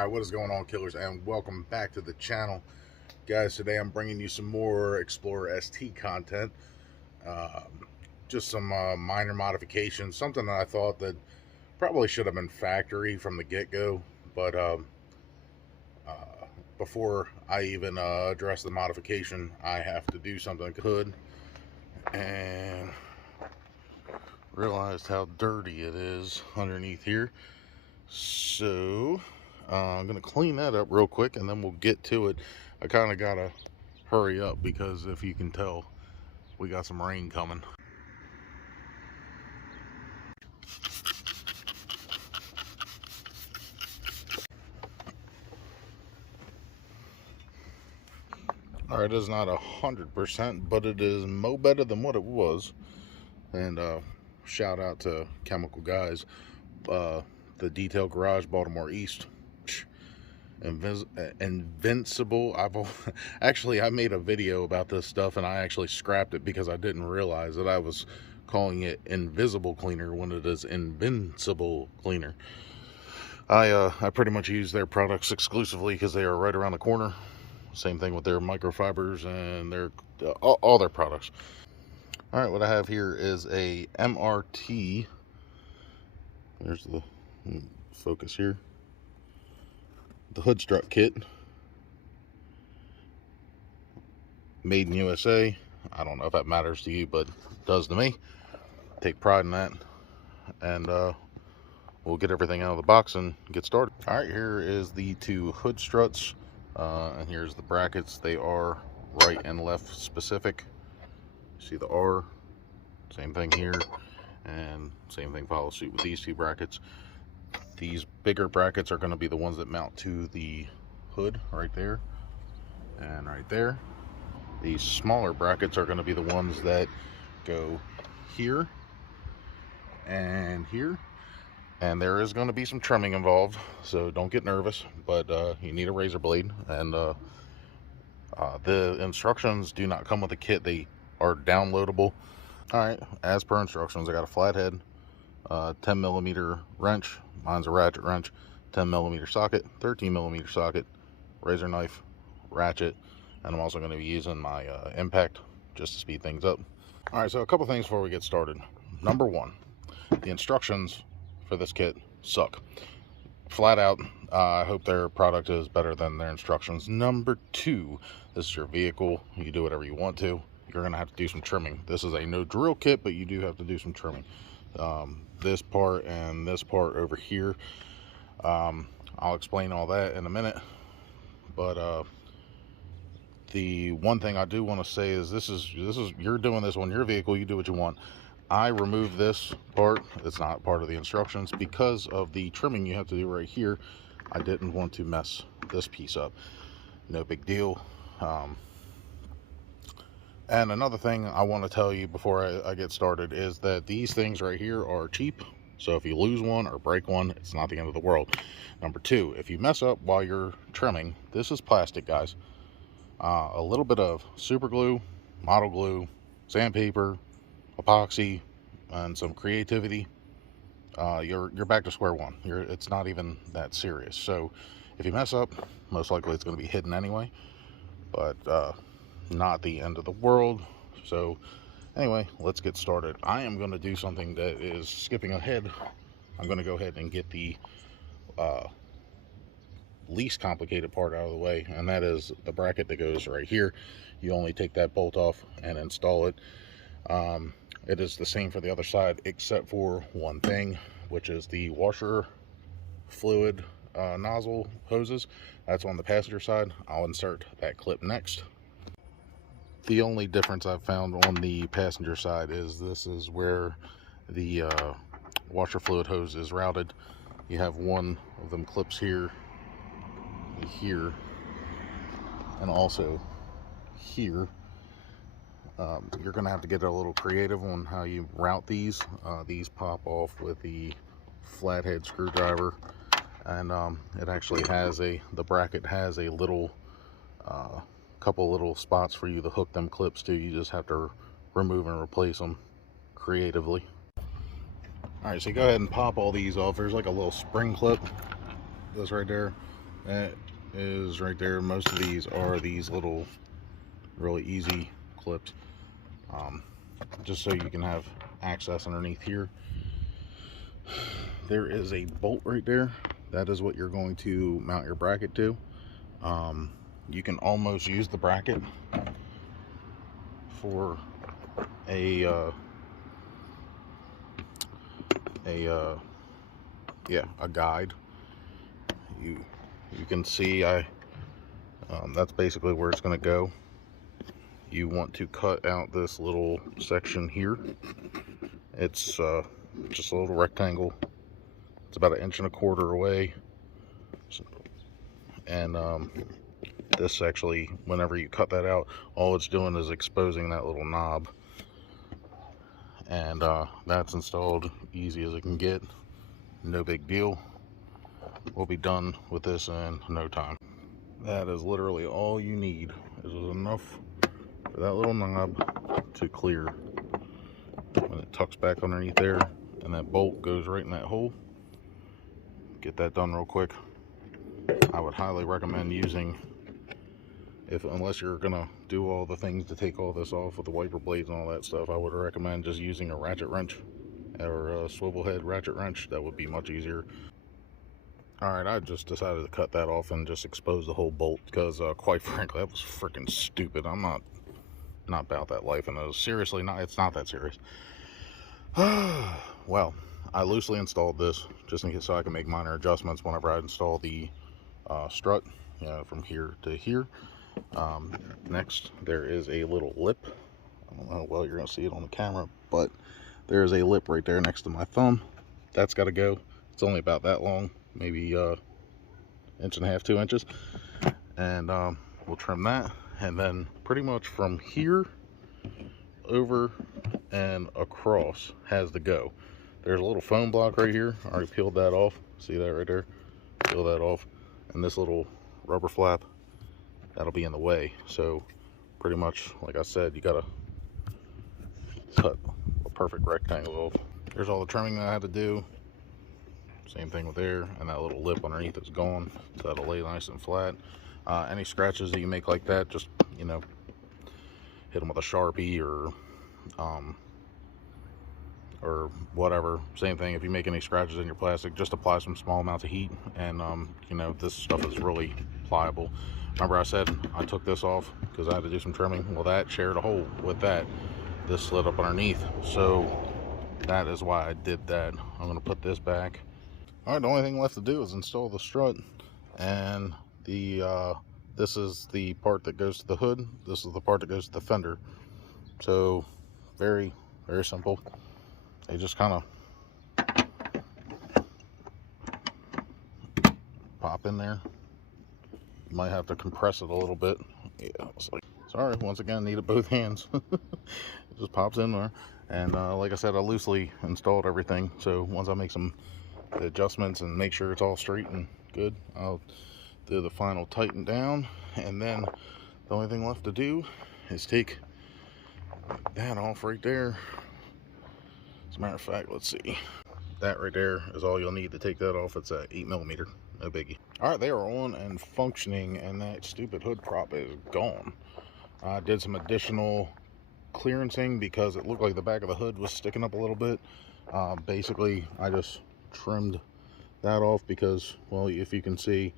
Alright, what is going on, killers, and welcome back to the channel. Guys, today I'm bringing you some more Explorer ST content. Just some minor modifications, something that I thought that probably should have been factory from the get-go, but before I even address the modification, I have to do something good, and realized how dirty it is underneath here. So I'm gonna clean that up real quick and then we'll get to it. I kind of gotta hurry up because if you can tell, we got some rain coming. All right, it's not 100%, but it is mo better than what it was. And shout out to Chemical Guys, the Detail Garage, Baltimore East. Invincible. I made a video about this stuff and I actually scrapped it because I didn't realize that I was calling it invisible cleaner when it is invincible cleaner. I pretty much use their products exclusively because they are right around the corner. Same thing with their microfibers and their all their products. All right, what I have here is a MRT. There's the focus here. The hood strut kit, made in USA. I don't know if that matters to you, but it does to me. Take pride in that, and we'll get everything out of the box and get started. All right, here is the two hood struts, and here's the brackets. They are right and left specific. See the R, same thing here, and same thing follows suit with these two brackets. These bigger brackets are going to be the ones that mount to the hood right there and right there. These smaller brackets are going to be the ones that go here and here. And there is going to be some trimming involved, so don't get nervous, but you need a razor blade. And the instructions do not come with a kit. They are downloadable. All right, as per instructions, I got a flathead, 10mm wrench. Mine's a ratchet wrench, 10mm socket, 13mm socket, razor knife, ratchet, and I'm also going to be using my impact just to speed things up. All right, so a couple things before we get started. Number one, the instructions for this kit suck. Flat out, I hope their product is better than their instructions. Number two, this is your vehicle. You do whatever you want to. You're going to have to do some trimming. This is a no drill kit, but you do have to do some trimming. This part and this part over here, I'll explain all that in a minute, but the one thing I do want to say is this is you're doing this on your vehicle. You do what you want. I removed this part. It's not part of the instructions because of the trimming you have to do right here. I didn't want to mess this piece up. No big deal. And another thing I want to tell you before I get started is that these things right here are cheap. So if you lose one or break one, it's not the end of the world. Number two, if you mess up while you're trimming, this is plastic, guys. A little bit of super glue, model glue, sandpaper, epoxy, and some creativity. You're back to square one. It's not even that serious. So if you mess up, most likely it's going to be hidden anyway. But not the end of the world. So anyway, let's get started. I am going to do something that is skipping ahead. I'm going to go ahead and get the least complicated part out of the way, and that is the bracket that goes right here. You only take that bolt off and install it. It is the same for the other side except for one thing, which is the washer fluid nozzle hoses. That's on the passenger side. I'll insert that clip next. The only difference I've found on the passenger side is this is where the washer fluid hose is routed. You have one of them clips here, here, and also here. You're going to have to get a little creative on how you route these. These pop off with the flathead screwdriver, and it actually has the bracket has a little couple little spots for you to hook them clips to. You just have to remove and replace them creatively. All right, so you go ahead and pop all these off. There's like a little spring clip, this right there. That is right there. Most of these are these little really easy clips, just so you can have access underneath here. There is a bolt right there. That is what you're going to mount your bracket to. You can almost use the bracket for a guide. You can see that's basically where it's going to go. You want to cut out this little section here. It's just a little rectangle. It's about 1.25 inches away, and this actually, whenever you cut that out, all it's doing is exposing that little knob, and that's installed easy as it can get. No big deal. We'll be done with this in no time. That is literally all you need. This is enough for that little knob to clear. When it tucks back underneath there, and that bolt goes right in that hole. Get that done real quick. I would highly recommend using, unless you're gonna do all the things to take all this off with the wiper blades and all that stuff, I would recommend just using a ratchet wrench or a swivel head ratchet wrench. That would be much easier. Alright, I just decided to cut that off and just expose the whole bolt because quite frankly, that was freaking stupid. I'm not about that life, and seriously, it's not that serious. Well, I loosely installed this just in case, so I can make minor adjustments whenever I install the strut, from here to here. Next, there is a little lip. I don't know how well you're going to see it on the camera, but there is a lip right there next to my thumb. That's got to go. It's only about that long, maybe 1.5 inches, 2 inches, and we'll trim that, and then pretty much from here over and across has to go. There's a little foam block right here. I already peeled that off. See that right there? Peel that off, and this little rubber flap, that'll be in the way. So pretty much, like I said, you gotta cut a perfect rectangle off. There's all the trimming that I had to do. Same thing with there, and that little lip underneath is gone, so that'll lay nice and flat. Any scratches that you make like that, just hit them with a Sharpie or whatever. Same thing, if you make any scratches in your plastic, just apply some small amounts of heat, and this stuff is really pliable. Remember I said I took this off because I had to do some trimming? Well, that shared a hole with that. This slid up underneath, so that is why I did that. I'm going to put this back. Alright, the only thing left to do is install the strut, and this is the part that goes to the hood, this is the part that goes to the fender. So very, very simple. They just kind of pop in there. You might have to compress it a little bit. Yeah, it's like, sorry, once again, needed both hands. It just pops in there, and like I said, I loosely installed everything, so once I make some adjustments and make sure it's all straight and good, I'll do the final tighten down, and then the only thing left to do is take that off right there. As a matter of fact, let's see, that right there is all you'll need to take that off. It's a 8mm, no biggie. All right, they are on and functioning, and that stupid hood prop is gone. I did some additional clearancing because it looked like the back of the hood was sticking up a little bit. Basically, I just trimmed that off because, well, if you can see,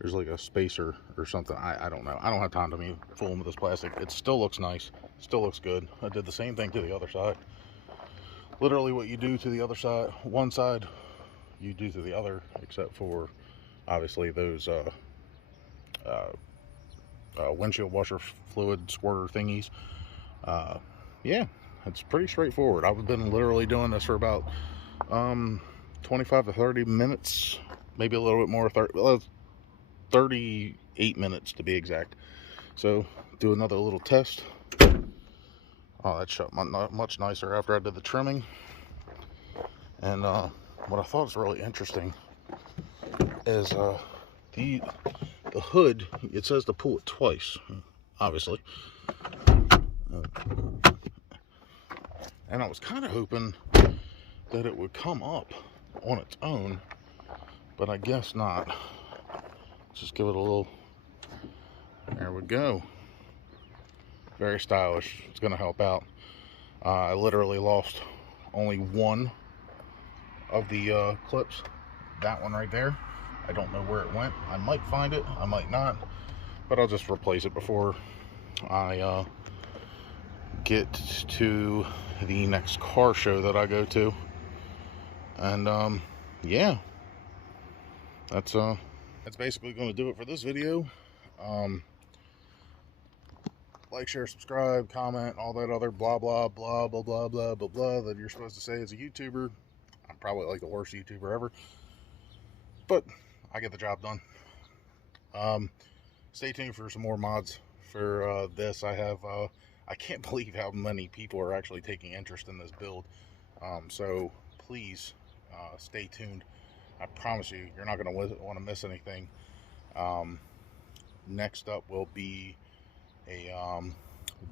there's like a spacer or something. I don't know. I don't have time to be fooling with this plastic. It still looks nice, still looks good. I did the same thing to the other side. Literally what you do to the other side, one side, you do to the other, except for obviously those windshield washer fluid squirter thingies. Yeah, it's pretty straightforward. I've been literally doing this for about 25 to 30 minutes, maybe a little bit more, 38 minutes to be exact. So do another little test. Oh, that shut much nicer after I did the trimming. And what I thought was really interesting is the hood, it says to pull it twice, obviously. And I was kind of hoping that it would come up on its own, but I guess not. Just give it a little, there we go. Very stylish. It's going to help out. I literally lost only one of the clips. That one right there. I don't know where it went. I might find it, I might not, but I'll just replace it before I get to the next car show that I go to. And yeah, that's basically going to do it for this video. Like, share, subscribe, comment, all that other blah blah blah blah blah blah blah blah that you're supposed to say as a YouTuber. I'm probably like the worst YouTuber ever, but I get the job done. Stay tuned for some more mods for this. I can't believe how many people are actually taking interest in this build. So please stay tuned. I promise you're not going to want to miss anything. Next up will be a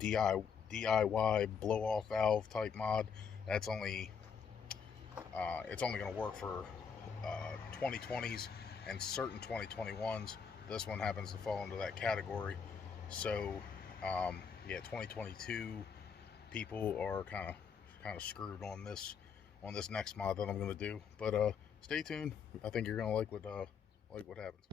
DIY blow-off valve type mod. That's only it's only going to work for 2020s and certain 2021s. This one happens to fall into that category. So yeah, 2022 people are kind of screwed on this next mod that I'm going to do. But stay tuned. I think you're going to like what happens.